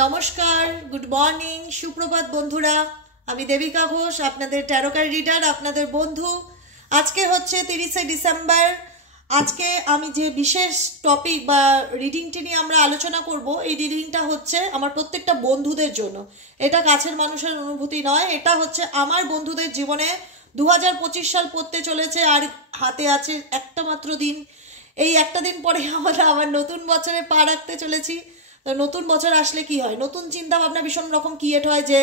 নমস্কার, good morning, সুপ্রভাত বন্ধুরা। আমি দেবিকা ঘোষ, আপনাদের ট্যারোকার রিডার, আপনাদের বন্ধু। আজকে হচ্ছে 30শে ডিসেম্বর। আজকে আমি যে বিশেষ টপিক বা রিডিংটি নিয়ে আমরা আলোচনা করব, এই রিডিংটা হচ্ছে আমার প্রত্যেকটা বন্ধুদের জন্য। এটা কাছের মানুষের অনুভূতি নয়, এটা হচ্ছে আমার বন্ধুদের জীবনে 2025 সাল পড়তে চলেছে, আর হাতে আছে একটা মাত্র দিন। এই একটা দিন পরে আমরা আবার নতুন বছরে পা রাখতে চলেছি। তো নতুন বছর আসলে কি হয়, নতুন চিন্তা ভাবনা ভীষণ রকম ক্রিয়েট হয়, যে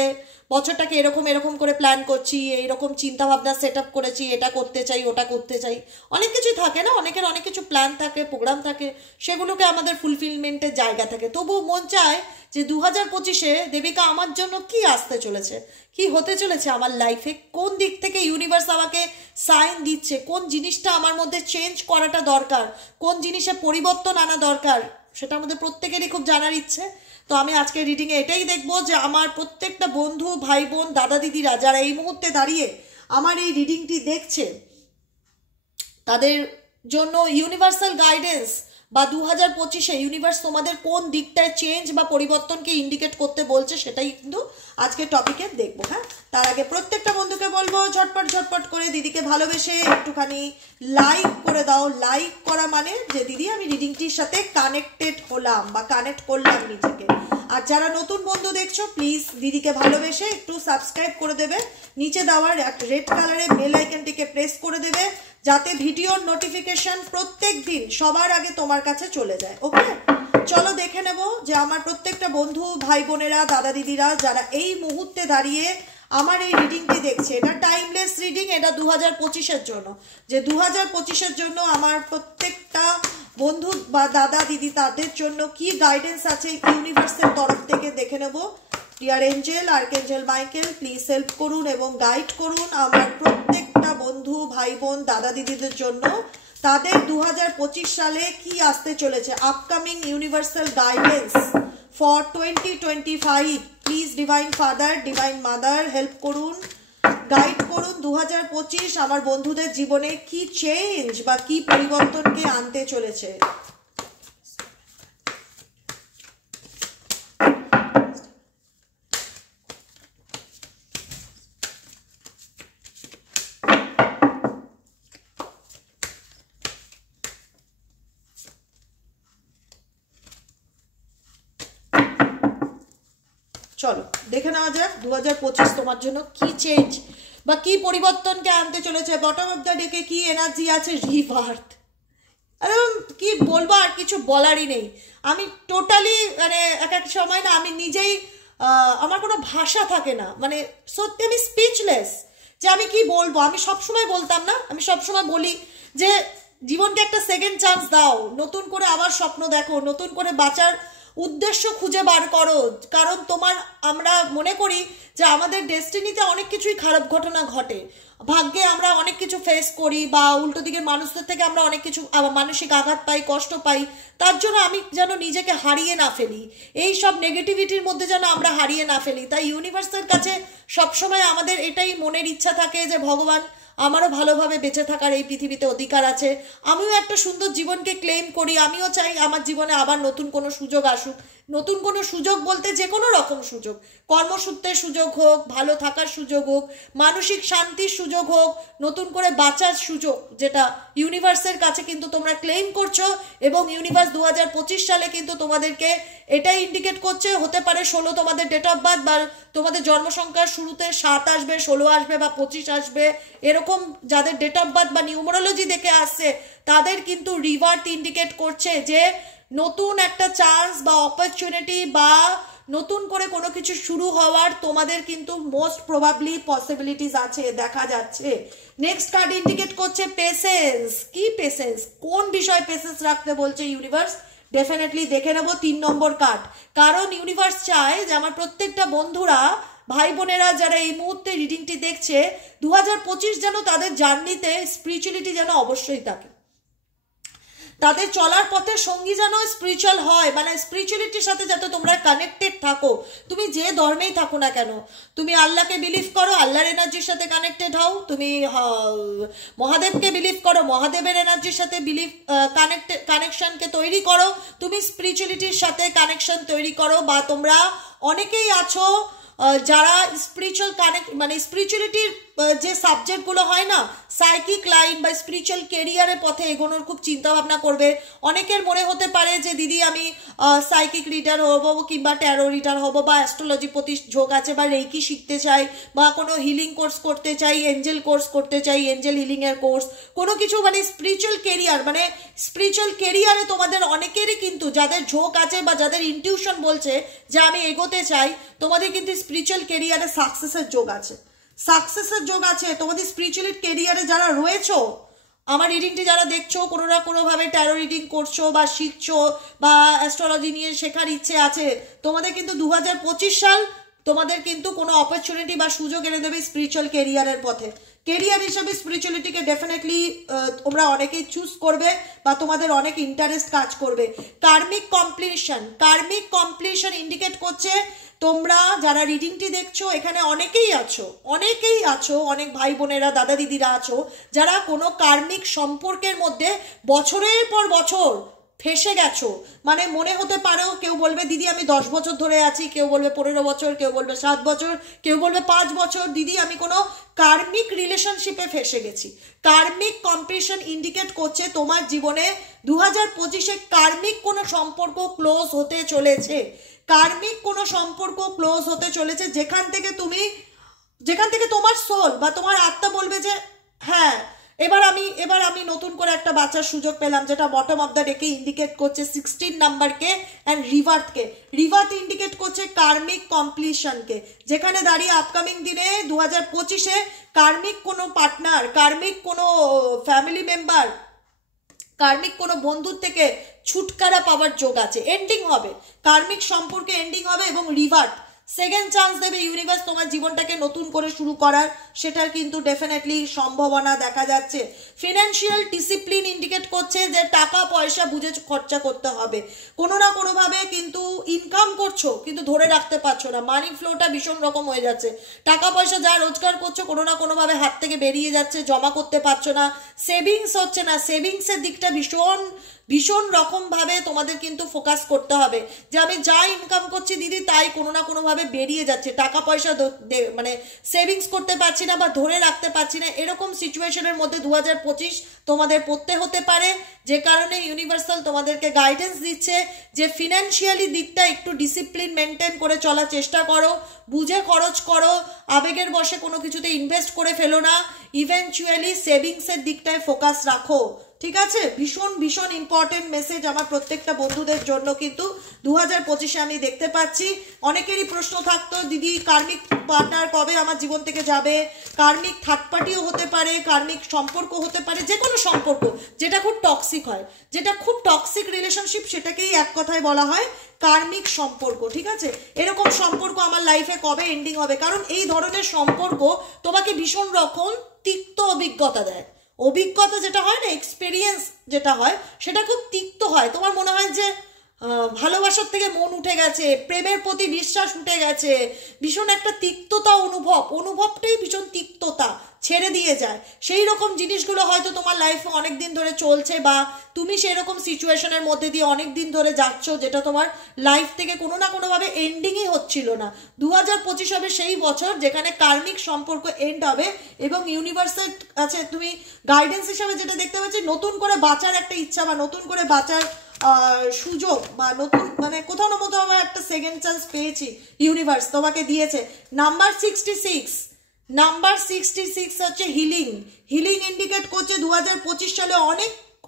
বছরটাকে এরকম এরকম করে প্ল্যান করছি, এইরকম চিন্তা ভাবনা সেট আপ করেছি, এটা করতে চাই, ওটা করতে চাই, অনেক কিছুই থাকে না, অনেকের অনেক কিছু প্ল্যান থাকে, প্রোগ্রাম থাকে, সেগুলোকে আমাদের ফুলফিলমেন্টের জায়গা থাকে। তবুও মন চায় যে 2025-এ দেবিকা আমার জন্য কি আসতে চলেছে, কি হতে চলেছে আমার লাইফে, কোন দিক থেকে ইউনিভার্স আমাকে সাইন দিচ্ছে, কোন জিনিসটা আমার মধ্যে চেঞ্জ করাটা দরকার, কোন জিনিসে পরিবর্তন আনা দরকার, সেটা আমাদের প্রত্যেকেরই খুব জানার ইচ্ছে। তো আমি আজকে রিডিংয়ে এটাই দেখবো যে আমার প্রত্যেকটা বন্ধু, ভাই বোন, দাদা দিদিরা যারা এই মুহূর্তে দাঁড়িয়ে আমার এই রিডিংটি দেখছে, তাদের জন্য ইউনিভার্সাল গাইডেন্স বা 2025-এ ইউনিভার্স তোমাদের কোন দিকটায় চেঞ্জ বা পরিবর্তনকে ইন্ডিকেট করতে বলছে, সেটাই কিন্তু আজকে টপিকে দেখবো। হ্যাঁ, তার আগে প্রত্যেকটা বন্ধুকে বলবো ঝটপট ঝটপট করে দিদিকে ভালোবেসে একটুখানি লাইক করে দাও। লাইক করা মানে যে দিদি আমি রিডিংটির সাথে কানেক্টেড হলাম বা কানেক্ট করলাম নিজেকে। আর যারা নতুন বন্ধু দেখছো, প্লিজ দিদিকে ভালোবেসে একটু সাবস্ক্রাইব করে দেবে, নিচে দেওয়ার রেড কালারের বেল আইকনটিকে প্রেস করে দেবে, যাতে ভিডিওর নোটিফিকেশন প্রত্যেক দিন সবার আগে তোমার কাছে চলে যায়। ওকে, চলো দেখে নেব যে আমার প্রত্যেকটা বন্ধু, ভাই বোনেরা, দাদা দিদিরা যারা এই মুহূর্তে দাঁড়িয়ে আমার এই রিডিংটি দেখছে, এটা টাইমলেস রিডিং, এটা 2025-এর জন্য, যে 2025-এর জন্য আমার প্রত্যেকটা বন্ধু বা দাদা দিদি তাদের জন্য কি গাইডেন্স আছে ইউনিভার্সের তরফ থেকে দেখে নেব। Dear angel, archangel Michael, please help করুন এবং গাইড করুন আমার প্রত্যেকটা বন্ধু, ভাই বোন, দাদা দিদিদের জন্য তাদের 2025 সালে কি আসতে চলেছে, upcoming universal guidance for 2025। Please divine father, divine mother help করুন, গাইড করুন 2025 আমার বন্ধুদের জীবনে কি চেঞ্জ বা কি পরিবর্তনকে আনতে চলেছে। চলো দেখে নেওয়া যাক 2025 তোমার জন্য কি চেঞ্জ বা কি পরিবর্তনকে আনতে চলেছে। বটম অফ দ্য ডেকে কি এনার্জি আছে, রিভার্থ। আরে কি বলবো, আর কিছু বলারই নেই। আমি টোটালি মানে এক এক সময় না আমি নিজেই আমার কোনো ভাষা থাকে না, মানে সত্যি আমি স্পিচলেস যে আমি কি বলবো। আমি সবসময় বলতাম না, আমি সবসময় বলি যে জীবনকে একটা সেকেন্ড চান্স দাও, নতুন করে আবার স্বপ্ন দেখো, নতুন করে বাঁচার উদ্দেশ্য খুঁজে বার করো। কারণ আমরা মনে করি যে আমাদের ডেস্টিনিতে অনেক কিছুই খারাপ ঘটনা ঘটে, ভাগ্যে আমরা অনেক কিছু ফেস করি, বা উল্টো দিকের মানুষদের থেকে আমরা অনেক কিছু মানসিক আঘাত পাই, কষ্ট পাই। তার জন্য আমি যেন নিজেকে হারিয়ে না ফেলি, এই সব নেগেটিভিটির মধ্যে যেন আমরা হারিয়ে না ফেলি। তাই ইউনিভার্সের কাছে সবসময় আমাদের এটাই মনের ইচ্ছা থাকে যে ভগবান, আমারও ভালোভাবে বেঁচে থাকার এই পৃথিবীতে অধিকার আছে, আমিও একটা সুন্দর জীবনকে ক্লেম করি, আমিও চাই আমার জীবনে আবার নতুন কোনো সুযোগ আসুক। নতুন কোনো সুযোগ বলতে যে কোনো রকম সুযোগ, কর্মসূত্রের সুযোগ হোক, ভালো থাকার সুযোগ হোক, মানসিক শান্তির সুযোগ হোক, নতুন করে বাঁচার সুযোগ, যেটা ইউনিভার্সের কাছে কিন্তু তোমরা ক্লেম করছো। এবং ইউনিভার্স 2025 সালে কিন্তু তোমাদেরকে এটাই ইন্ডিকেট করছে, হতে পারে 16 তোমাদের ডেট অফ বার্থ, বা তোমাদের জন্মসংখ্যার শুরুতে 7 আসবে, 16 আসবে বা 25 আসবে, এরকম যাদের ডেট অফ বার্থ বা নিউমারোলজি দেখে আসছে তাদের কিন্তু রিভার্থ ইন্ডিকেট করছে যে নতুন একটা চান্স বা অপরচুনিটি বা নতুন করে কোনো কিছু শুরু হওয়ার তোমাদের কিন্তু মোস্ট প্রবাবলি পসিবিলিটিস আছে, দেখা যাচ্ছে। নেক্সট কার্ড ইন্ডিকেট করছে পেশেন্স। কি পেশেন্স, কোন বিষয়ে পেশেন্স রাখতে বলছে ইউনিভার্স, ডেফিনেটলি দেখে নেবো 3 নম্বর কার্ড। কারণ ইউনিভার্স চায় যে আমার প্রত্যেকটা বন্ধুরা, ভাই বোনেরা যারা এই মুহূর্তে রিডিংটি দেখছে, 2025 যেন তাদের জার্নিতে স্পিরিচুয়ালিটি যেন অবশ্যই থাকে। তাদের চলার পথে সঙ্গী যেন স্পিরিচুয়াল হয়, মানে স্পিরিচুয়ালিটির সাথে যাতে তোমরা কানেক্টেড থাকো। তুমি যে ধর্মেই থাকো না কেন, তুমি আল্লাহকে বিলিভ করো, আল্লাহর এনার্জির সাথে কানেক্টেড হও। তুমি মহাদেবকে বিলিভ করো, মহাদেবের এনার্জির সাথে কানেকশনকে তৈরি করো। তুমি স্পিরিচুয়ালিটির সাথে কানেকশন তৈরি করো। বা তোমরা অনেকেই আছো যারা স্পিরিচুয়াল মানে স্পিরিচুয়ালিটির যে সাবজেক্টগুলো হয় না, সাইকিক লাইন বা স্পিরিচুয়াল কেরিয়ারের পথে এগোনোর খুব চিন্তা ভাবনা করবে। অনেকের মনে হতে পারে যে দিদি আমি সাইকিক রিডার হবো, কিংবা ট্যারো রিডার হবো, বা অ্যাস্ট্রোলজি প্রতি ঝোঁক আছে, বা রেকি শিখতে চাই, বা কোনো হিলিং কোর্স করতে চাই, এঞ্জেল কোর্স করতে চাই, এঞ্জেল হিলিংয়ের কোর্স, কোনো কিছু মানে স্পিরিচুয়াল কেরিয়ার, মানে স্পিরিচুয়াল কেরিয়ারে তোমাদের অনেকেরই কিন্তু যাদের ঝোঁক আছে বা যাদের ইনটিউশন বলছে যে আমি এগোতে চাই, তোমাদের কিন্তু স্পিরিচুয়াল কেরিয়ারে সাকসেসের যোগ আছে, সাকসেসের যোগ আছে। তোমাদের স্পিরিচুয়াল কেরিয়ারে যারা রয়েছো, আমার রিডিংটি যারা দেখছো, কোনো না কোনোভাবে ট্যারো রিডিং করছো বা শিখছো বা অ্যাস্ট্রোলজি নিয়ে শেখার ইচ্ছে আছে, তোমাদের কিন্তু 2025 সাল তোমাদের কিন্তু কোনো অপরচুনিটি বা সুযোগ এনে দেবে স্পিরিচুয়াল কেরিয়ারের পথে। কেরিয়ার হিসেবে স্পিরিচুয়ালিটিকে ডেফিনেটলি তোমরা অনেকেই চুজ করবে বা তোমাদের অনেক ইন্টারেস্ট কাজ করবে। কার্মিক কমপ্লিশন ইন্ডিকেট করছে তোমরা যারা রিডিংটি দেখছো এখানে অনেকেই আছো, অনেক ভাই বোনেরা, দাদা দিদিরা আছো যারা কোনো কার্মিক সম্পর্কের মধ্যে বছরের পর বছর ফেসে গেছো। মানে মনে হতে পারেও, কেউ বলবে দিদি আমি 10 বছর ধরে আছি, কেউ বলবে 15 বছর, কেউ বলবে 7 বছর, কেউ বলবে 5 বছর, দিদি আমি কোনো কার্মিক রিলেশনশিপে ফেসে গেছি। কার্মিক কমপ্লিশন ইন্ডিকেট করছে তোমার জীবনে 2025-এ কার্মিক কোনো সম্পর্ক ক্লোজ হতে চলেছে, কার্মিক কোনো সম্পর্ক ক্লোজ হতে চলেছে, যেখান থেকে তোমার সোল বা তোমার আত্মা বলবে যে হ্যাঁ এবার আমি নতুন করে একটা বাঁচার সুযোগ পেলাম, যেটা বটম অফ দ্য ডেকে ইন্ডিকেট করছে 16 নাম্বারকে অ্যান্ড রিভার্থ ইন্ডিকেট করছে কার্মিক কমপ্লিশনকে, যেখানে দাঁড়িয়ে আপকামিং দিনে 2025-এ কার্মিক কোনো পার্টনার, কার্মিক কোনো ফ্যামিলি মেম্বার, কার্মিক কোনো বন্ধুর থেকে ছুটকারা পাওয়ার যোগ আছে। এন্ডিং হবে, কার্মিক সম্পর্কে এন্ডিং হবে এবং রিভার্ট, সেকেন্ড চান্স দেবে ইউনিভার্স তোমার জীবনটাকে নতুন করে শুরু করার, সেটার কিন্তু ডেফিনেটলি সম্ভাবনা দেখা যাচ্ছে। ফিনান্সিয়াল ডিসিপ্লিন ইন্ডিকেট করছে যে টাকা পয়সা বুঝে খরচা করতে হবে, কোনো না কোনোভাবে কিন্তু ইনকাম করছো কিন্তু ধরে রাখতে পারছো না, মানি ফ্লোটা ভীষণ রকম হয়ে যাচ্ছে, টাকা পয়সা যা রোজগার করছো কোনো না কোনোভাবে হাত থেকে বেরিয়ে যাচ্ছে, জমা করতে পারছো না, সেভিংস হচ্ছে না, সেভিংসের দিকটা ভীষণ রকমভাবে তোমাদের কিন্তু ফোকাস করতে হবে যে আমি যা ইনকাম করছি দিদি তাই কোনো না কোনোভাবে বেরিয়ে যাচ্ছে, টাকা পয়সা মানে সেভিংস করতে পারছি না বা ধরে রাখতে পারছি না, এরকম সিচুয়েশনের মধ্যে 2025 তোমাদের পড়তে হতে পারে। যে কারণে ইউনিভার্সাল তোমাদেরকে গাইডেন্স দিচ্ছে যে ফিনান্সিয়ালি দিকটা একটু ডিসিপ্লিন মেনটেন করে চলার চেষ্টা করো, বুঝে খরচ করো, আবেগের বশে কোনো কিছুতে ইনভেস্ট করে ফেলো না, ইভেনচুয়ালি সেভিংসের দিকটায় ফোকাস রাখো, ঠিক আছে? ভীষণ ইম্পর্টেন্ট মেসেজ আমার প্রত্যেকটা বন্ধুদের জন্য কিন্তু 2025-এ আমি দেখতে পাচ্ছি। অনেকেরই প্রশ্ন থাকতো দিদি কার্মিক পার্টনার কবে আমার জীবন থেকে যাবে, কার্মিক থার্ড পার্টিও হতে পারে, কার্মিক সম্পর্ক হতে পারে, যে কোনো সম্পর্ক যেটা খুব টক্সিক হয়, যেটা খুব টক্সিক রিলেশনশিপ, সেটাকেই এক কথায় বলা হয় কার্মিক সম্পর্ক, ঠিক আছে? এরকম সম্পর্ক আমার লাইফে কবে এন্ডিং হবে, কারণ এই ধরনের সম্পর্ক তোমাকে ভীষণ রকম তিক্ত অভিজ্ঞতা দেয়, অভিজ্ঞতা যেটা হয় না, এক্সপেরিয়েন্স যেটা হয় সেটা খুব তিক্ত হয়, তোমার মনে হয় যে ভালোবাসার থেকে মন উঠে গেছে, প্রেমের প্রতি বিশ্বাস উঠে গেছে, ভীষণ একটা তিক্ততা অনুভবটাই ভীষণ তিক্ততা ছেড়ে দিয়ে যায়। সেই রকম জিনিসগুলো হয়তো তোমার লাইফে অনেক দিন ধরে চলছে বা তুমি সেই রকম সিচুয়েশনের মধ্যে দিয়ে অনেক দিন ধরে যাচ্ছ, যেটা তোমার লাইফ থেকে কোনো না কোনোভাবে এন্ডিংই হচ্ছিল না। 2025 হবে সেই বছর যেখানে কার্মিক সম্পর্ক এন্ড হবে এবং ইউনিভার্সের কাছে তুমি গাইডেন্স হিসাবে যেটা দেখতে পাচ্ছি, নতুন করে বাঁচার একটা ইচ্ছা বা নতুন করে বাঁচার সুযোগ বা নতুন মানে কোথাও না কোথাও আমার একটা সেকেন্ড চান্স পেয়েছি, ইউনিভার্স তোমাকে দিয়েছে। নাম্বার 66 হচ্ছে হিলিং ইন্ডিকেট করছে 2025 সালে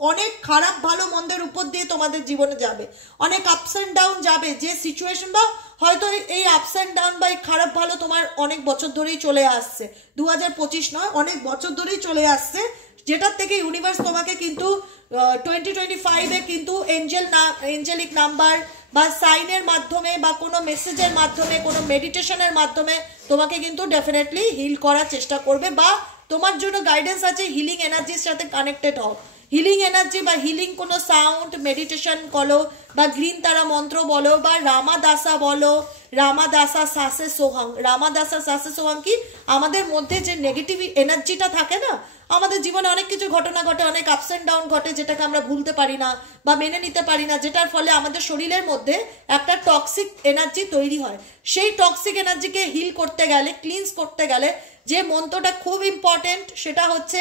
অনেক খারাপ ভালো মন্দের উপর দিয়ে তোমাদের জীবনে যাবে, অনেক আপস অ্যান্ড ডাউন যাবে, যে সিচুয়েশন বা হয়তো এই আপস অ্যান্ড ডাউন বা এই খারাপ ভালো তোমার অনেক বছর ধরেই চলে আসছে, 2025 নয় অনেক বছর ধরেই চলে আসছে, যেটার থেকে ইউনিভার্স তোমাকে কিন্তু 2025-এ কিন্তু এঞ্জেলিক নাম্বার বা সাইনের মাধ্যমে বা কোনো মেসেজের মাধ্যমে, কোনো মেডিটেশনের মাধ্যমে তোমাকে কিন্তু ডেফিনেটলি হিল করার চেষ্টা করবে বা তোমার জন্য গাইডেন্স আছে হিলিং এনার্জির সাথে কানেক্টেড হও। হিলিং এনার্জি বা হিলিং কোনো সাউন্ড মেডিটেশন বলো বা গ্রিন তারা মন্ত্র বলো বা রামাদাসা বলো, রামাদাসা সাসে সোহাং। রামাদাসা সাসে সোহাং কি, আমাদের মধ্যে যে নেগেটিভ এনার্জিটা থাকে না, আমাদের জীবনে অনেক কিছু ঘটনা ঘটে, অনেক আপস অ্যান্ড ডাউন ঘটে, যেটাকে আমরা ভুলতে পারি না বা মেনে নিতে পারি না, যেটার ফলে আমাদের শরীরের মধ্যে একটা টক্সিক এনার্জি তৈরি হয়। সেই টক্সিক এনার্জিকে হিল করতে গেলে, ক্লিনস করতে গেলে যে মন্ত্রটা খুব ইম্পর্টেন্ট সেটা হচ্ছে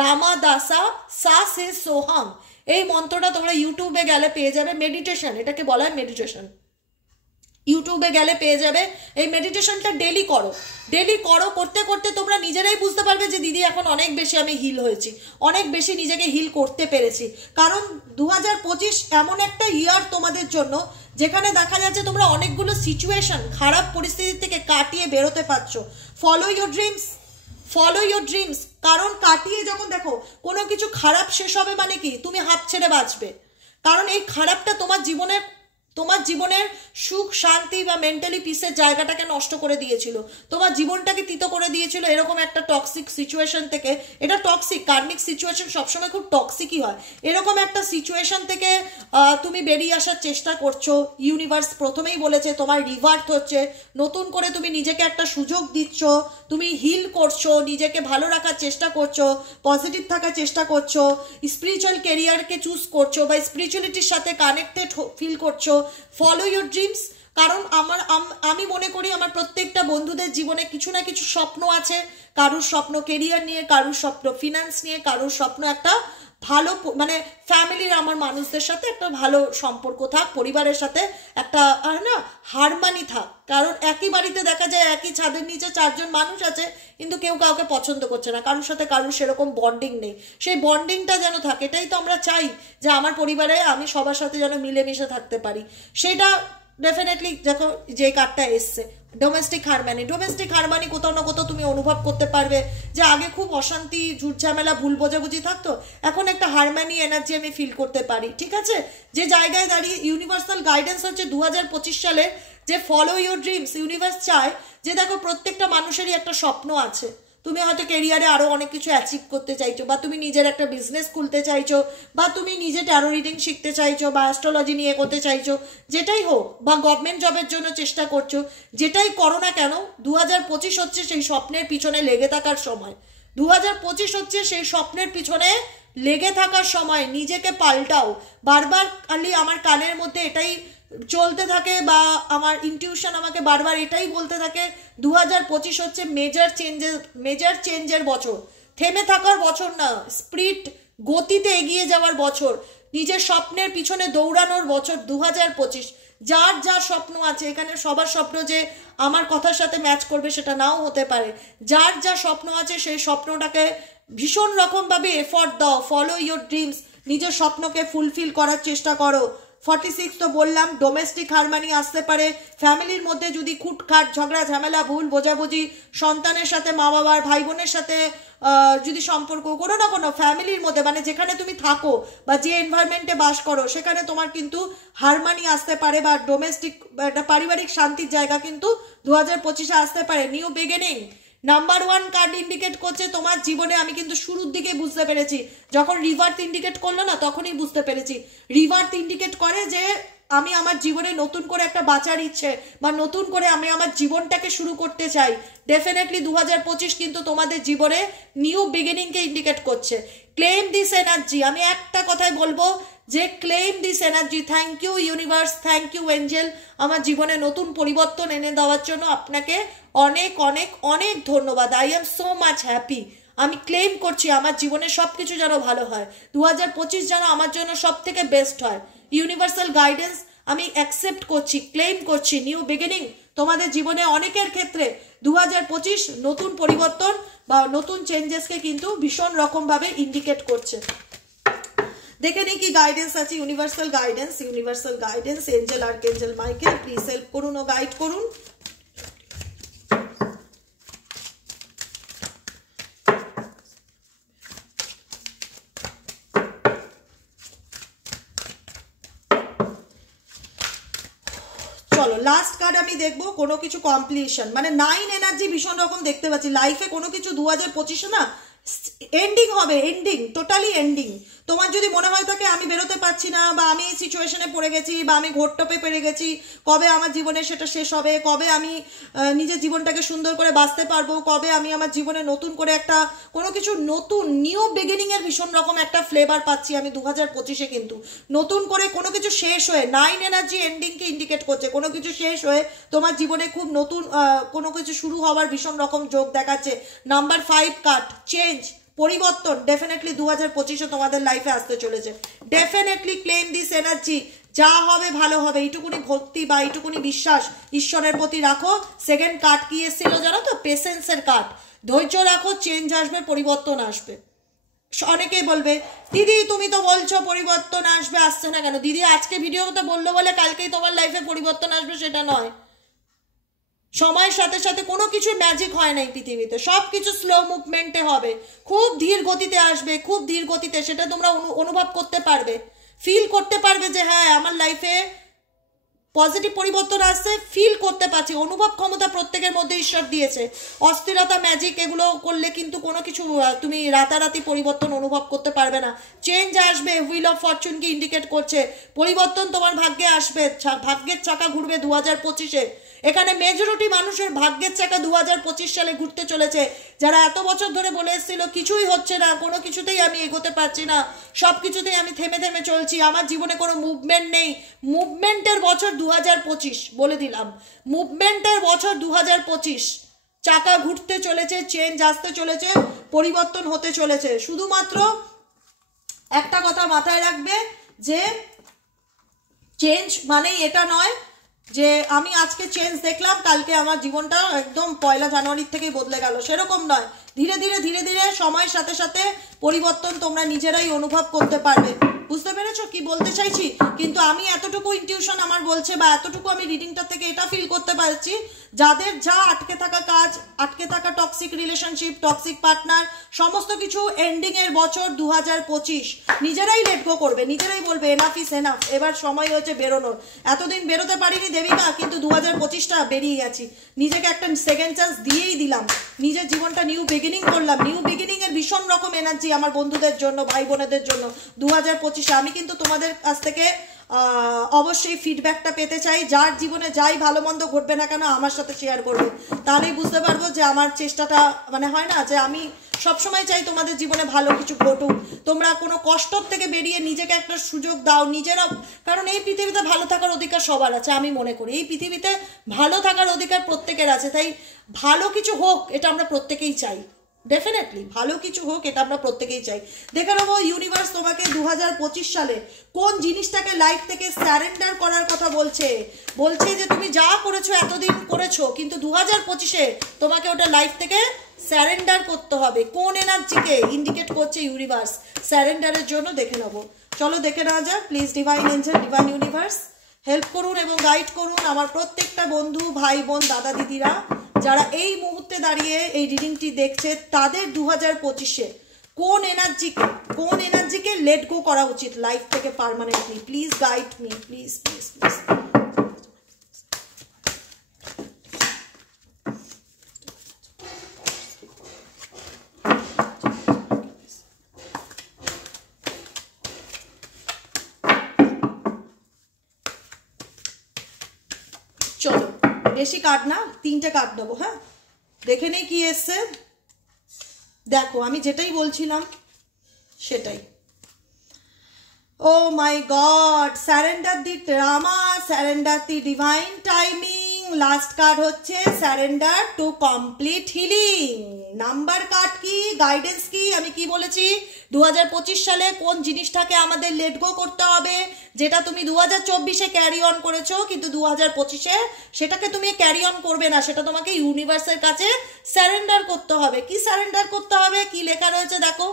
রামাদাসা সাসে সোহাং। এই মন্ত্রটা তোমরা ইউটিউবে গেলে পেয়ে যাবে, মেডিটেশন, এটাকে বলা হয় মেডিটেশন। ইউটিউবে গেলে পেয়ে যাবে। এই মেডিটেশনটা ডেলি করো, ডেলি করো, করতে করতে তোমরা নিজেরাই বুঝতে পারবে যে দিদি এখন অনেক বেশি আমি হিল হয়েছি, অনেক বেশি নিজেকে হিল করতে পেরেছি। কারণ 2025 এমন একটা ইয়ার তোমাদের জন্য যেখানে দেখা যাচ্ছে তোমরা অনেকগুলো সিচুয়েশন, খারাপ পরিস্থিতি থেকে কাটিয়ে বেরোতে পারছো। Follow your dreams, follow your dreams. কারণ কাটিয়ে যখন দেখো কোনো কিছু খারাপ শেষ হবে মানে কি, তুমি হাঁপ ছেড়ে বাঁচবে। কারণ এই খারাপটা তোমার জীবনের সুখ শান্তি বা মেন্টালি পিসের জায়গাটাকে নষ্ট করে দিয়েছিল, তোমার জীবনটাকে তিতো করে দিয়েছিল। এরকম একটা টক্সিক সিচুয়েশন থেকে, এটা টক্সিক কার্মিক সিচুয়েশন সবসময় খুব টক্সিকই হয়। এরকম একটা সিচুয়েশন থেকে তুমি বেরিয়ে আসার চেষ্টা করছো। ইউনিভার্স প্রথমেই বলেছে তোমার রিভার্ট হচ্ছে, নতুন করে তুমি নিজেকে একটা সুযোগ দিচ্ছ, তুমি হিল করছো, নিজেকে ভালো রাখার চেষ্টা করছো, পজিটিভ থাকার চেষ্টা করছো, স্পিরিচুয়াল ক্যারিয়ারকে চুজ করছো বা স্পিরিচুয়ালিটির সাথে কানেক্টেড ফিল করছো। Follow your dreams. কারণ আমি মনে করি আমার প্রত্যেকটা বন্ধুদের জীবনে কিছু না কিছু স্বপ্ন আছে। কারুর স্বপ্ন কেরিয়ার নিয়ে, কারুর স্বপ্ন ফিনান্স নিয়ে, কারুর স্বপ্ন একটা ভালো মানে ফ্যামিলির আমার মানুষদের সাথে একটা ভালো সম্পর্ক থাক, পরিবারের সাথে একটা না হারমানি থাক। কারণ একই বাড়িতে দেখা যায় একই ছাদের নিচে 4 জন মানুষ আছে, কিন্তু কেউ কাউকে পছন্দ করছে না, কারোর সাথে কারোর সেরকম বন্ডিং নেই। সেই বন্ডিংটা যেন থাকে, এটাই তো আমরা চাই যে আমার পরিবারে আমি সবার সাথে যেন মিলেমিশে থাকতে পারি। সেটা ডেফিনেটলি দেখো যে কার্ডটা এসছে ডোমেস্টিক হারমানি। ডোমেস্টিক হারমানি কোথাও না কোথাও তুমি অনুভব করতে পারবে যে আগে খুব অশান্তি, ঝুটঝামেলা, ভুল বোঝাবুঝি থাকতো, এখন একটা হারমানি এনার্জি আমি ফিল করতে পারি। ঠিক আছে, যে জায়গায় দাঁড়িয়ে ইউনিভার্সাল গাইডেন্স হচ্ছে 2025 সালে যে ফলো ইউর ড্রিমস। ইউনিভার্স চায় যে দেখো প্রত্যেকটা মানুষেরই একটা স্বপ্ন আছে। তুমি হয়তো ক্যারিয়ারে আরো অনেক কিছু অ্যাচিভ করতে চাইছো, বা তুমি নিজের একটা বিজনেস খুলতে চাইছো, বা তুমি নিজে ট্যারো রিডিং শিখতে চাইছো, বা অ্যাস্ট্রোলজি নিয়ে করতে চাইছো, যেটাই হোক, বা গভর্নমেন্ট জবের জন্য চেষ্টা করছো, যেটাই করো না কেন 2025 হচ্ছে সেই স্বপ্নের পিছনে লেগে থাকার সময়। 2025 হচ্ছে সেই স্বপ্নের পিছনে লেগে থাকার সময়। নিজেকে পাল্টাও। বারবার খালি আমার কানের মধ্যে এটাই চলতে থাকে বা আমার ইনটিউশন আমাকে বারবার এটাই বলতে থাকে 2025 হচ্ছে মেজর চেঞ্জের বছর, থেমে থাকার বছর না, স্পিরিট গতিতে এগিয়ে যাওয়ার বছর, নিজের স্বপ্নের পিছনে দৌড়ানোর বছর 2025। যার যা স্বপ্ন আছে, এখানে সবার স্বপ্ন যে আমার কথার সাথে ম্যাচ করবে সেটা নাও হতে পারে। যার যা স্বপ্ন আছে সেই স্বপ্নটাকে ভীষণ রকমভাবে এফর্ট দাও। ফলো ইউর ড্রিমস, নিজের স্বপ্নকে ফুলফিল করার চেষ্টা করো। 46 তো বললাম, ডোমেস্টিক হারমানি আসতে পারে। ফ্যামিলির মধ্যে যদি খুটখাট, ঝগড়া ঝামেলা, ভুল বোঝাবুঝি, সন্তানের সাথে, মা বাবার, ভাই বোনের সাথে যদি সম্পর্ক কোনো না কোনো ফ্যামিলির মধ্যে, মানে যেখানে তুমি থাকো বা যে এনভায়রনমেন্টে বাস করো, সেখানে তোমার কিন্তু হারমানি আসতে পারে বা ডোমেস্টিক একটা পারিবারিক শান্তির জায়গা কিন্তু 2025 আসতে পারে। New beginning number 1 card indicate করছে তোমার জীবনে। আমি কিন্তু শুরুর দিকে বুঝতে পেরেছি, যখন রিভার্স ইন্ডিকেট করলো না তখনই বুঝতে পেরেছি। রিভার্স ইন্ডিকেট করে যে আমি আমার জীবনে নতুন করে একটা বাঁচার ইচ্ছে বা নতুন করে আমি আমার জীবনটাকে শুরু করতে চাই। ডেফিনেটলি 2025 কিন্তু তোমাদের জীবনে নিউ বিগিনিংকে ইন্ডিকেট করছে। Claim this energy. আমি একটা কথাই বলবো যে claim this energy. Thank you universe, thank you angel, আমার জীবনে নতুন পরিবর্তন এনে দেওয়ার জন্য আপনাকে অনেক অনেক অনেক ধন্যবাদ। I am so much happy. আমি ক্লেম করছি আমার জীবনে সব কিছু যেন ভালো হয়, 2025 যেন আমার জন্য সব থেকে বেস্ট হয়। ইউনিভার্সাল গাইডেন্স আমি অ্যাকসেপ্ট করছি, ক্লেম করছি। নিউ বিগিনিং তোমাদের জীবনে অনেকের ক্ষেত্রে 2025 নতুন পরিবর্তন বা নতুন চেঞ্জেসকে কিন্তু ভীষণ রকমভাবে ইন্ডিকেট করছে। দেখে নিই কি গাইডেন্স আছে। Universal guidance, angel archangel Michael please help করুন ও গাইড করুন। চলো লাস্ট কার্ড আমি দেখবো কোনো কিছু কমপ্লিশন, মানে 9 এনার্জি ভীষণ রকম দেখতে পাচ্ছি। লাইফে কোনো কিছু 2025 না এন্ডিং হবে, এন্ডিং, টোটালি এন্ডিং। তোমার যদি মনে হয় থাকে আমি বেরোতে পারছি না, বা আমি এই সিচুয়েশনে পড়ে গেছি, বা আমি ঘোরটোপে পেরে গেছি, কবে আমার জীবনে সেটা শেষ হবে, কবে আমি নিজের জীবনটাকে সুন্দর করে বাঁচতে পারবো, কবে আমি আমার জীবনে নতুন করে একটা কোনো কিছু নতুন নিউ বিগিনিংয়ের ভীষণ রকম একটা ফ্লেভার পাচ্ছি আমি 2025-এ। কিন্তু নতুন করে কোনো কিছু শেষ হয়ে 9 এনার্জি এন্ডিংকে ইন্ডিকেট করছে, কোনো কিছু শেষ হয়ে তোমার জীবনে খুব নতুন কোনো কিছু শুরু হওয়ার ভীষণ রকম যোগ দেখাচ্ছে। নাম্বার 5 কার্ড, চেঞ্জ, পরিবর্তন ডেফিনেটলি 2025-এ তোমাদের লাইফে আসতে চলেছে। ডেফিনেটলি ক্লেম দিস এনার্জি, যা হবে ভালো হবে, এইটুকুনি ভক্তি বা এইটুকুনি বিশ্বাস ঈশ্বরের প্রতি রাখো। সেকেন্ড কার্ড কি এসেছিল জানো তো? পেশেন্সের কার্ড। ধৈর্য রাখো, চেঞ্জ আসবে, পরিবর্তন আসবে। অনেকেই বলবে দিদি তুমি তো বলছো পরিবর্তন আসবে, আসছে না কেন? দিদি আজকে ভিডিওতে বললো বলে কালকেই তোমার লাইফে পরিবর্তন আসবে সেটা নয়। সময়ের সাথে সাথে কোনো কিছু ম্যাজিক হয় নাই পৃথিবীতে, সব কিছু স্লো মুভমেন্টে হবে, খুব ধীর গতিতে আসবে, খুব ধীর গতিতে। সেটা তোমরা অনুভব করতে পারবে, ফিল করতে পারবে যে হ্যাঁ আমার লাইফে পজিটিভ পরিবর্তন আসছে, ফিল করতে পারছি। অনুভব ক্ষমতা প্রত্যেকের মধ্যে ঈশ্বর দিয়েছে। অস্থিরতা, ম্যাজিক এগুলো করলে কিন্তু কোনো কিছু তুমি রাতারাতি পরিবর্তন অনুভব করতে পারবে না। চেঞ্জ আসবে, হুইল অফ ফরচুনকে ইন্ডিকেট করছে। পরিবর্তন তোমার ভাগ্যে আসবে, ভাগ্যের চাকা ঘুরবে 2025-এ। এখানে মেজরিটি মানুষের ভাগ্যের চাকা 2025 সালে ঘুরতে চলেছে। যারা এত বছর ধরে বলে এসেছিল কিছুই হচ্ছে না, কোনো কিছুতেই আমি এগোতে পারছি না, সব কিছুতেই আমি থেমে থেমে চলছি, আমার জীবনে কোনো মুভমেন্ট নেই, মুভমেন্টের বছর 2025 বলে দিলাম, মুভমেন্টের বছর 2025। চাকা ঘুরতে চলেছে, চেঞ্জ আসতে চলেছে, পরিবর্তন হতে চলেছে। শুধুমাত্র একটা কথা মাথায় রাখবে যে চেঞ্জ মানেই এটা নয় যে আমি আজকে চেঞ্জ দেখলাম কালকে আমার জীবনটা একদম 1 জানুয়ারির থেকেই বদলে গেল, সেরকম নয়। ধীরে ধীরে ধীরে ধীরে সময়ের সাথে সাথে পরিবর্তন তোমরা নিজেরাই অনুভব করতে পারবে। বুঝতে পেরেছো কি বলতে চাইছি? কিন্তু আমি এতটুকু ইনটিউশন আমার বলছে, বা এতটুকু আমি রিডিংটা থেকে এটা ফিল করতে পারছি, যাদের যা আটকে থাকা কাজ, আটকে থাকা টক্সিক রিলেশনশিপ, টক্সিক পার্টনার, সমস্ত কিছু এন্ডিং এর বছর 2025। নিজেরাই লেট গো করবে, নিজেরাই বলবে এনাফ ইস এনাফ, এবার সময় হয়েছে বেরোনোর। এতদিন বেরোতে পারিনি দেবিকা, কিন্তু 2025টা বেরিয়ে গেছি, নিজেকে একটা সেকেন্ড চান্স দিয়েই দিলাম, নিজের জীবনটা নিউ বিগিনিং করলাম। নিউ বিগিনিং এর ভীষণ রকম এনার্জি আমার বন্ধুদের জন্য, ভাই বোনেদের জন্য 2025-এ। আমি কিন্তু তোমাদের কাছ থেকে অবশ্যই ফিডব্যাকটা পেতে চাই। যার জীবনে যাই ভালো মন্দ ঘটবে না কেন আমার সাথে শেয়ার করবে, তাহলেই বুঝতে পারবো যে আমার চেষ্টাটা মানে হয় না যে আমি সবসময় চাই তোমাদের জীবনে ভালো কিছু ঘটুক, তোমরা কোনো কষ্ট থেকে বেরিয়ে নিজেকে একটা সুযোগ দাও নিজেরা। কারণ এই পৃথিবীতে ভালো থাকার অধিকার সবার আছে, আমি মনে করি এই পৃথিবীতে ভালো থাকার অধিকার প্রত্যেকের আছে। তাই ভালো কিছু হোক এটা আমরা প্রত্যেকেই চাই, ডেফিনেটলি ভালো কিছু হোক এটা আমরা প্রত্যেকেই চাই। দেখে নেবো ইউনিভার্স তোমাকে 2025 সালে কোন জিনিসটাকে লাইফ থেকে স্যারেন্ডার করার কথা বলছে। বলছে যে তুমি যা করেছো এতদিন করেছো, কিন্তু 2025-এ তোমাকে ওটা লাইফ থেকে স্যারেন্ডার করতে হবে। কোন এনার্জিকে ইন্ডিকেট করছে ইউনিভার্স স্যারেন্ডারের জন্য দেখে নেবো। চলো দেখে নেওয়া যাক। Please divine Angel, divine universe help করুন এবং গাইড করুন আমার প্রত্যেকটা বন্ধু, ভাই বোন, দাদা দিদিরা যারা এই মুহূর্তে দাঁড়িয়ে এই রিডিংটি দেখছে, তাদের 2025-এ কোন এনার্জিকে লেট গো করা উচিত লাইফ থেকে permanently. Please guide me, please please please. চলো বেশি কার্ড না, 3টে কার্ড নেবো। হ্যাঁ দেখে নেই কি এসছে। দেখো আমি যেটাই বলছিলাম সেটাই। ও মাই গড, স্যারেন্ডার দি ড্রামা, স্যারেন্ডার দি ডিভাইন টাইমিং। লাস্ট কার্ড হচ্ছে surrender two complete healing. Number card কি, গাইডেন্স কি, আমি কি বলেছি 2025 সালে কোন জিনিসটাকে আমাদের লেট গো করতে হবে, যেটা তুমি 2024-এ ক্যারি অন করেছো, কিন্তু 2025-এ সেটাকে তুমি ক্যারি অন করবে না, সেটা তোমাকে ইউনিভার্সের কাছে স্যারেন্ডার করতে হবে। কি স্যারেন্ডার করতে হবে, কি লেখা রয়েছে দেখো।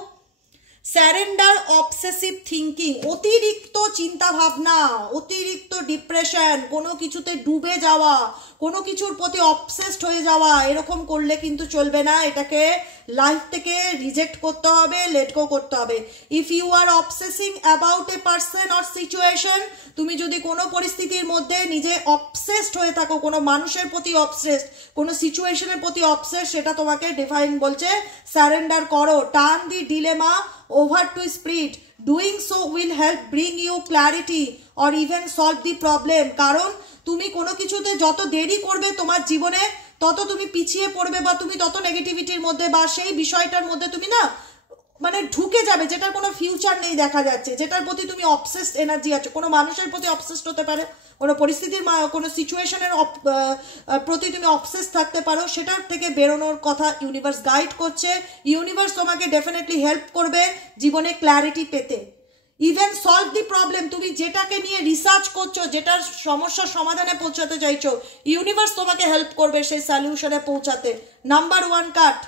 স্যারেন্ডার অবসেসিভ থিঙ্কিং, অতিরিক্ত চিন্তা ভাবনা, অতিরিক্ত ডিপ্রেশন, কোনো কিছুতে ডুবে যাওয়া, কোনো কিছুর প্রতি অবসেসড হয়ে যাওয়া, এরকম করলে কিন্তু চলবে না। এটাকে লাইফ থেকে রিজেক্ট করতে হবে, লেট গো করতে হবে। If you are obsessing about a person or situation, তুমি যদি কোনো পরিস্থিতির মধ্যে নিজে অবসেসড হয়ে থাকো, কোনো মানুষের প্রতি অবসেসড, কোনো সিচুয়েশনের প্রতি অবসেসড, সেটা তোমাকে ডিভাইন বলছে স্যারেন্ডার করো। Turn the dilemma over to spirit. Doing so will help bring you clarity or even solve the problem. কারণ তুমি কোনো কিছুতে যত দেরি করবে তোমার জীবনে তত তুমি পিছিয়ে পড়বে, বা তুমি তত নেগেটিভিটির মধ্যে বা সেই বিষয়টার মধ্যে তুমি না মানে ঢুকে যাবে, যেটার কোনো ফিউচার নেই দেখা যাচ্ছে, যেটার প্রতি তুমি অবসেসড এনার্জি আছে। কোনো মানুষের প্রতি অবসেসড হতে পারে, কোনো পরিস্থিতির কোনো সিচুয়েশনের প্রতি তুমি অবসেস থাকতে পারো, সেটার থেকে বেরোনোর কথা ইউনিভার্স গাইড করছে। ইউনিভার্স তোমাকে ডেফিনেটলি হেল্প করবে জীবনে ক্ল্যারিটি পেতে। ইভেন সলভ দি প্রবলেম, তুমি যেটাকে নিয়ে রিসার্চ করছো, যেটার সমস্যার সমাধানে পৌঁছাতে চাইছো, ইউনিভার্স তোমাকে হেল্প করবে সেই সলিউশনে পৌঁছাতে। নাম্বার 1 কাট।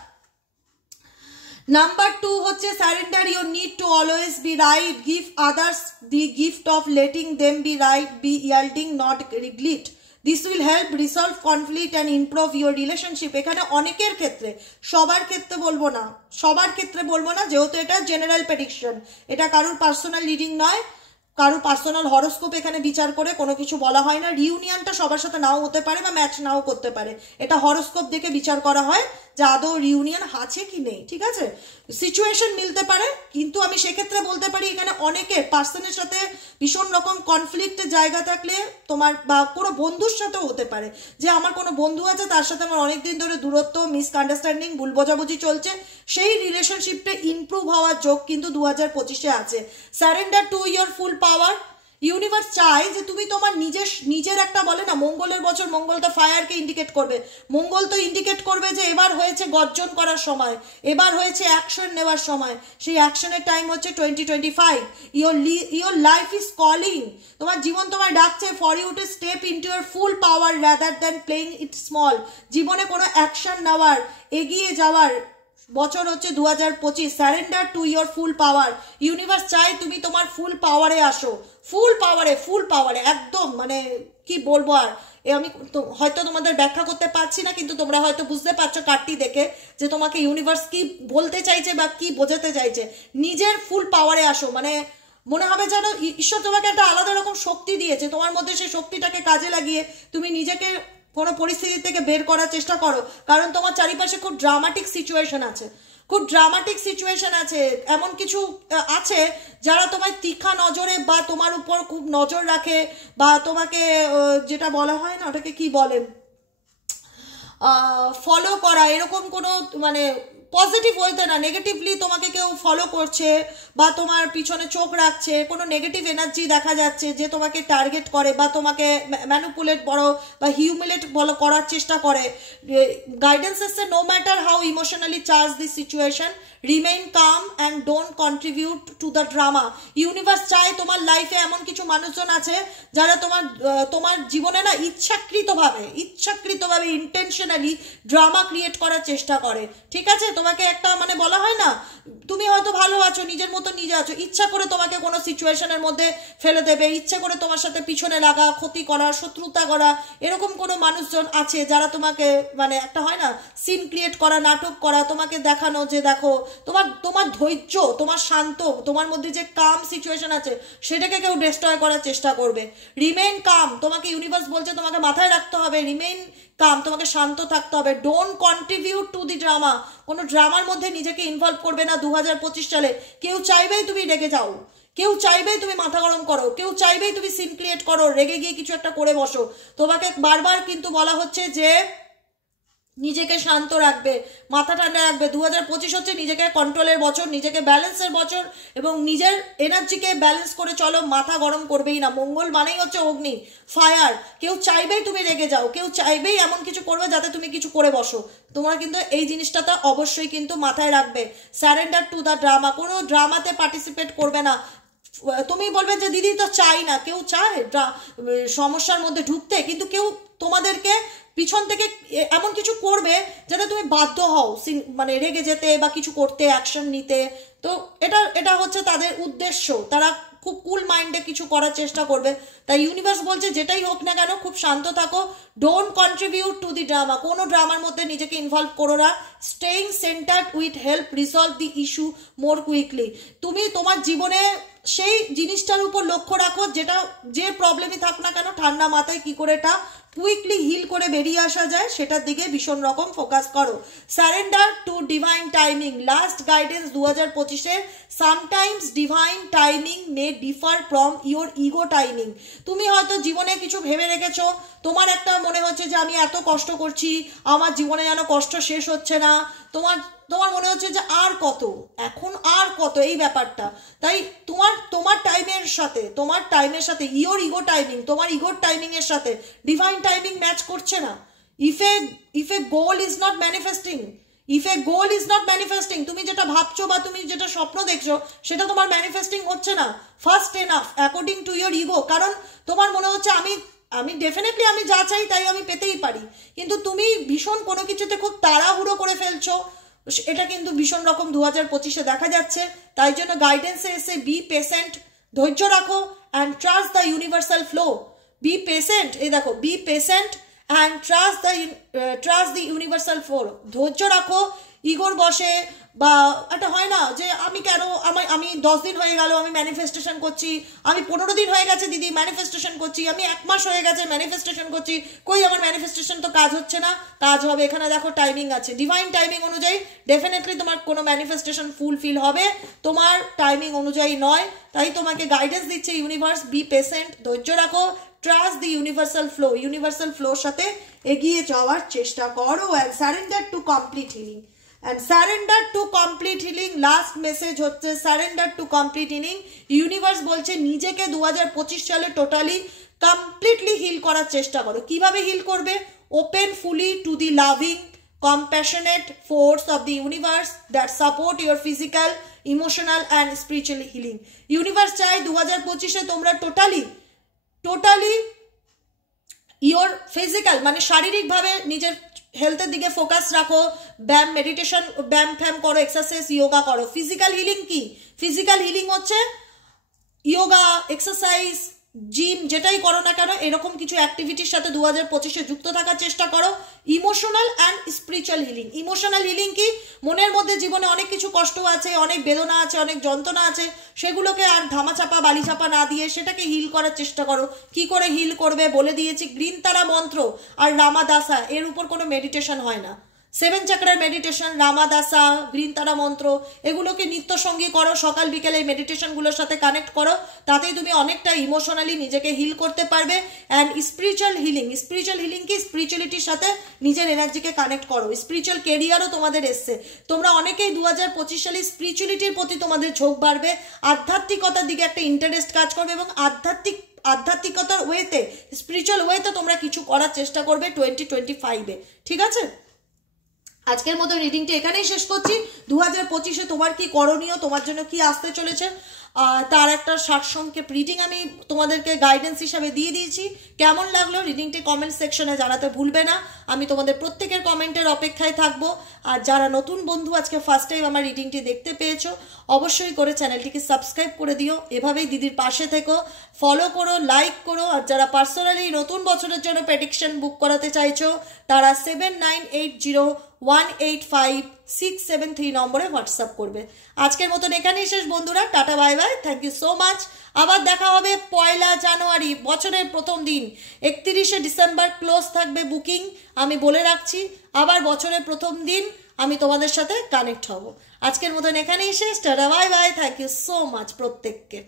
নাম্বার 2 হচ্ছে surrender your need to always be right, give others the gift of letting them be right, be yielding not regret. This will help resolve conflict and improve your relationship. এখানে অনেকের ক্ষেত্রে, সবার ক্ষেত্রে বলবো না, যেহেতু এটা জেনারেল প্রেডিকশন, এটা কারোর পার্সোনাল রিডিং নয়, কারোর পার্সোনাল হরোস্কোপ এখানে বিচার করে কোনো কিছু বলা হয় না। রিউনিয়নটা সবার সাথে নাও হতে পারে বা ম্যাচ নাও করতে পারে, এটা হরোস্কোপ দেখে বিচার করা হয় যে আদৌ রিউনিয়ন আছে কি নেই, ঠিক আছে? সিচুয়েশন মিলতে পারে, কিন্তু আমি সেক্ষেত্রে বলতে পারি এখানে অনেকের পার্সনের সাথে ভীষণ রকম কনফ্লিক্টের জায়গা থাকলে তোমার, বা কোনো বন্ধুর সাথেও হতে পারে যে আমার কোনো বন্ধু আছে তার সাথে আমার অনেকদিন ধরে দূরত্ব, মিসআন্ডারস্ট্যান্ডিং, ভুল বোঝাবুঝি চলছে, সেই রিলেশনশিপটা ইমপ্রুভ হওয়ার যোগ কিন্তু 2025-এ আছে। Surrender to your full power. Universe চায় যে তুমি তোমার নিজের একটা বলে না মঙ্গলের বছর, মঙ্গল তো ফায়ারকে ইন্ডিকেট করবে, মঙ্গল তো ইন্ডিকেট করবে যে এবার হয়েছে গর্জন করার সময়, এবার হয়েছে অ্যাকশন নেওয়ার সময়। সেই অ্যাকশনের টাইম হচ্ছে 2025। ইয়োর লাইফ ইজ কলিং, তোমার জীবন তোমার ডাকছে for you to step into your full power rather than playing it small. জীবনে কোনো অ্যাকশন নেওয়ার, এগিয়ে যাওয়ার বছর হচ্ছে 2025। Surrender to your full power. Universe চাই তুমি তোমার ফুল পাওয়ারে আসো, ফুল পাওয়ারে একদম, মানে কি বলবো আর, আমি হয়তো তোমাদের ব্যাখ্যা করতে পারছি না, কিন্তু তোমরা হয়তো বুঝতে পারছো কার্ডটি দেখে যে তোমাকে ইউনিভার্স কি বলতে চাইছে বা কি বোঝাতে চাইছে। নিজের ফুল পাওয়ারে আসো, মানে মনে হবে যেন ঈশ্বর তোমাকে একটা আলাদা রকম শক্তি দিয়েছে, তোমার মধ্যে সেই শক্তিটাকে কাজে লাগিয়ে তুমি নিজেকে কোনো পরিস্থিতি থেকে বের করার চেষ্টা করো। কারণ তোমার চারিপাশে খুব ড্রামাটিক সিচুয়েশন আছে, এমন কিছু আছে যারা তোমার তীখা নজরে বা তোমার উপর খুব নজর রাখে, বা তোমাকে যেটা বলা হয় না, ওটাকে কি বলে, ফলো করা, এরকম কোনো মানে পজিটিভ ওয়েতে না, নেগেটিভলি তোমাকে কেউ ফলো করছে বা তোমার পিছনে চোখ রাখছে, কোনো নেগেটিভ এনার্জি দেখা যাচ্ছে যে তোমাকে টার্গেট করে বা তোমাকে ম্যানিপুলেট বড় বা হিউমিলেট বলো করার চেষ্টা করে। গাইডেন্স এসছে, no matter how emotionally charge this situation, remain calm and don't contribute to the drama. Universe চায় তোমার লাইফে এমন কিছু মানুষজন আছে যারা তোমার জীবনে না ইচ্ছাকৃতভাবে ইন্টেনশনালি ড্রামা ক্রিয়েট করার চেষ্টা করে, ঠিক আছে? তোমাকে একটা মানে বলা হয় না, তুমি হয়তো ভালো আছো, নিজের মতো নিজে আছো, ইচ্ছা করে তোমাকে কোনো সিচুয়েশনের মধ্যে ফেলে দেবে, ইচ্ছা করে তোমার সাথে পিছনে লাগা, ক্ষতি করা, শত্রুতা করা, এরকম কোনো মানুষজন আছে যারা তোমাকে মানে একটা হয় না সিন ক্রিয়েট করা, নাটক করা, তোমাকে দেখানো যে দেখো তোমার ধৈর্য, তোমার শান্ত, তোমার মধ্যে যে কাম সিচুয়েশন আছে সেটাকে কেউ ডিস্ট্রয় করার চেষ্টা করবে। রিমেইন কাম, তোমাকে ইউনিভার্স বলছে তোমাকে মাথায় রাখতে হবে, রিমেইন কাম, তোমাকে শান্ত থাকতে হবে। Don't contribute to the drama, কোনো ড্রামার মধ্যে নিজেকে ইনভলভ করবে না 2025 সালে। কেউ চাইবেই তুমি রেগে যাও, কেউ চাইবেই তুমি মাথা গরম করো, কেউ চাইবেই তুমি সিন ক্রিয়েট করো, রেগে গিয়ে কিছু একটা করে বসো। তোমাকে বারবার কিন্তু বলা হচ্ছে যে নিজেকে শান্ত রাখবে, মাথা ঠান্ডা রাখবে। 2025 হচ্ছে নিজেকে কন্ট্রোলের বছর, নিজেকে ব্যালেন্সের বছর, এবং নিজের এনার্জিকে ব্যালেন্স করে চলো, মাথা গরম করবেই না। মঙ্গল মানেই হচ্ছে অগ্নি, ফায়ার। কেউ চাইবেই তুমি রেগে যাও, কেউ চাইবেই এমন কিছু করবে যাতে তুমি কিছু করে বসো। তোমরা কিন্তু এই জিনিসটা তো অবশ্যই কিন্তু মাথায় রাখবে। সারেন্ডার টু দ্য ড্রামা, কোনো ড্রামাতে পার্টিসিপেট করবে না। তুমি বলবে যে দিদি তো চাই না, কেউ চায় সমস্যার মধ্যে ঢুকতে, কিন্তু কেউ তোমাদেরকে পিছন থেকে এমন কিছু করবে যাতে তুমি বাধ্য হও মানে রেগে যেতে বা কিছু করতে, অ্যাকশন নিতে। তো এটা হচ্ছে তাদের উদ্দেশ্য, তারা খুব কুল মাইন্ডে কিছু করার চেষ্টা করবে। তাই ইউনিভার্স বলছে যেটাই হোক না কেন খুব শান্ত থাকো, don't contribute to the drama, কোনো ড্রামার মধ্যে নিজেকে ইনভলভ করো না। Staying centred with help resolve the issue more quickly. তুমি তোমার জীবনে সেই জিনিসটার উপর লক্ষ্য রাখো, যেটা যে প্রবলেমই থাক না কেন ঠান্ডা মাথায় কি করে এটা কুইকলি হিল করে বেরিয়ে আসা যায় সেটার দিকে ভীষণ রকম ফোকাস করো। Surrender to divine timing, last guidance 2025-এর। Sometimes divine timing may differ from your ego timing. তুমি হয়তো জীবনে কিছু ভেবে রেখেছো, তোমার একটা মনে হচ্ছে যে আমি এত কষ্ট করছি, আমার জীবনে যেন কষ্ট শেষ হচ্ছে না, তোমার মনে হচ্ছে যে আর কত, এখন আর কত, এই ব্যাপারটা। তাই তোমার টাইমের সাথে ইওর ইগো টাইমিং, তোমার ইগোর টাইমিং এর সাথে ডিভাইন টাইমিং ম্যাচ করছে না। If A goal is not manifesting, তুমি যেটা ভাবছো বা তুমি যেটা স্বপ্ন দেখছো সেটা তোমার ম্যানিফেস্টিং হচ্ছে না fast enough according to your ego. কারণ তোমার মনে হচ্ছে আমি ডেফিনেটলি আমি যা চাই তাই আমি পেতেই পারি, কিন্তু তুমি ভীষণ কোনো কিছুতে খুব তাড়াহুড়ো করে ফেলছো, এটা কিন্তু ভীষণ রকম 2025-এ দেখা যাচ্ছে। তাই জন্য গাইডেন্সে এসে বি পেশেন্ট, ধৈর্য রাখো and trust the universal flow. Be patient, এই দেখো, be patient and trust the universal flow. ধৈর্য রাখো, ইগোর বসে বা একটা হয় না যে আমি 10 দিন হয়ে গেল আমি ম্যানিফেস্টেশন করছি, আমি 15 দিন হয়ে গেছে দিদি ম্যানিফেস্টেশন করছি, আমি 1 মাস হয়ে গেছে ম্যানিফেস্টেশন করছি, কই আমার ম্যানিফেস্টেশন তো কাজ হচ্ছে না। কাজ হবে, এখানে দেখো টাইমিং আছে, ডিভাইন টাইমিং অনুযায়ী ডেফিনেটলি তোমার কোনো ম্যানিফেস্টেশন ফুলফিল হবে, তোমার টাইমিং অনুযায়ী নয়। তাই তোমাকে গাইডেন্স দিচ্ছে ইউনিভার্স, বি পেশেন্ট, ধৈর্য রাখো, ট্রাস্ট দি ইউনিভার্সাল ফ্লোর সাথে এগিয়ে যাওয়ার চেষ্টা করো। And surrender to complete healing, last message হচ্ছে surrender to complete healing. Universe বলছে নিজেকে 2025 সালে টোটালি কমপ্লিটলি হিল করার চেষ্টা করো। কিভাবে হিল করবে? Open fully to the loving compassionate force of the universe that support your physical, emotional and spiritual healing. Universe চাই 2025-এ তোমরা টোটালি ইওর ফিজিক্যাল মানে শারীরিকভাবে নিজের হেলথের দিকে ফোকাস রাখো, ব্যায়াম, মেডিটেশন, ব্যায়াম করো, এক্সারসাইজ, যোগা করো। ফিজিক্যাল হিলিং কি? ফিজিক্যাল হিলিং হচ্ছে যোগা, এক্সারসাইজ, জিম, যেটাই করো না কেন এরকম কিছু অ্যাক্টিভিটির সাথে 2025-এ যুক্ত থাকার চেষ্টা করো। Emotional and spiritual healing. Emotional healing কি? মনের মধ্যে জীবনে অনেক কিছু কষ্ট আছে, অনেক বেদনা আছে, অনেক যন্ত্রণা আছে, সেগুলোকে আর ধামাচাপা বালিচাপা না দিয়ে সেটাকে হিল করার চেষ্টা করো। কি করে হিল করবে বলে দিয়েছি, গ্রিন তারা মন্ত্র আর রামাদাসা, এর উপর কোনো মেডিটেশন হয় না। 7 চাকরার মেডিটেশন, রামাদাসা, গ্রিন তারা মন্ত্র, এগুলোকে নিত্য সঙ্গী করো, সকাল বিকেলে এই মেডিটেশনগুলোর সাথে কানেক্ট করো, তাতেই তুমি অনেকটা ইমোশনালি নিজেকে হিল করতে পারবে। অ্যান্ড স্পিরিচুয়াল হিলিং কি? স্পিরিচুয়ালিটির সাথে নিজের এনার্জিকে কানেক্ট করো। স্পিরিচুয়াল কেরিয়ারও তোমাদের এসছে, তোমরা অনেকেই 2025 সালে স্পিরিচুয়ালিটির প্রতি তোমাদের ঝোঁক বাড়বে, আধ্যাত্মিকতার দিকে একটা ইন্টারেস্ট কাজ করবে এবং আধ্যাত্মিকতার ওয়েতে, স্পিরিচুয়াল ওয়েতে তোমরা কিছু করার চেষ্টা করবে 2025-এ। ঠিক আছে, আজকের মতো রিডিংটি এখানেই শেষ করছি। 2025-এ তোমার কি করণীয়, তোমার জন্য কি আসতে চলেছে তার একটা সারসংক্ষেপ রিডিং আমি তোমাদেরকে গাইডেন্স হিসাবে দিয়ে দিয়েছি। কেমন লাগলো রিডিংটি কমেন্ট সেকশনে জানাতে ভুলবে না। আমি তোমাদের প্রত্যেকের কমেন্টের অপেক্ষায় থাকবো। আর যারা নতুন বন্ধু আজকে ফার্স্ট টাইম আমার রিডিংটি দেখতে পেয়েছো, অবশ্যই করে চ্যানেলটিকে সাবস্ক্রাইব করে দিও। এভাবেই দিদির পাশে থেকো, ফলো করো, লাইক করো। আর যারা পার্সোনালি নতুন বছরের জন্য প্রেডিকশন বুক করাতে চাইছো তারা 7980185673 নম্বরে হোয়াটসঅ্যাপ করবে। আজকের মতন এখানেই শেষ বন্ধুরা, tata bye bye, thank you so much. আবার দেখা হবে 1 জানুয়ারি, বছরের প্রথম দিন। 31শে ডিসেম্বর ক্লোজ থাকবে বুকিং, আমি বলে রাখছি। আবার বছরের প্রথম দিন আমি তোমাদের সাথে কানেক্ট হব। আজকের মতন এখানেই শেষ, tata bye bye, thank you so much প্রত্যেককে।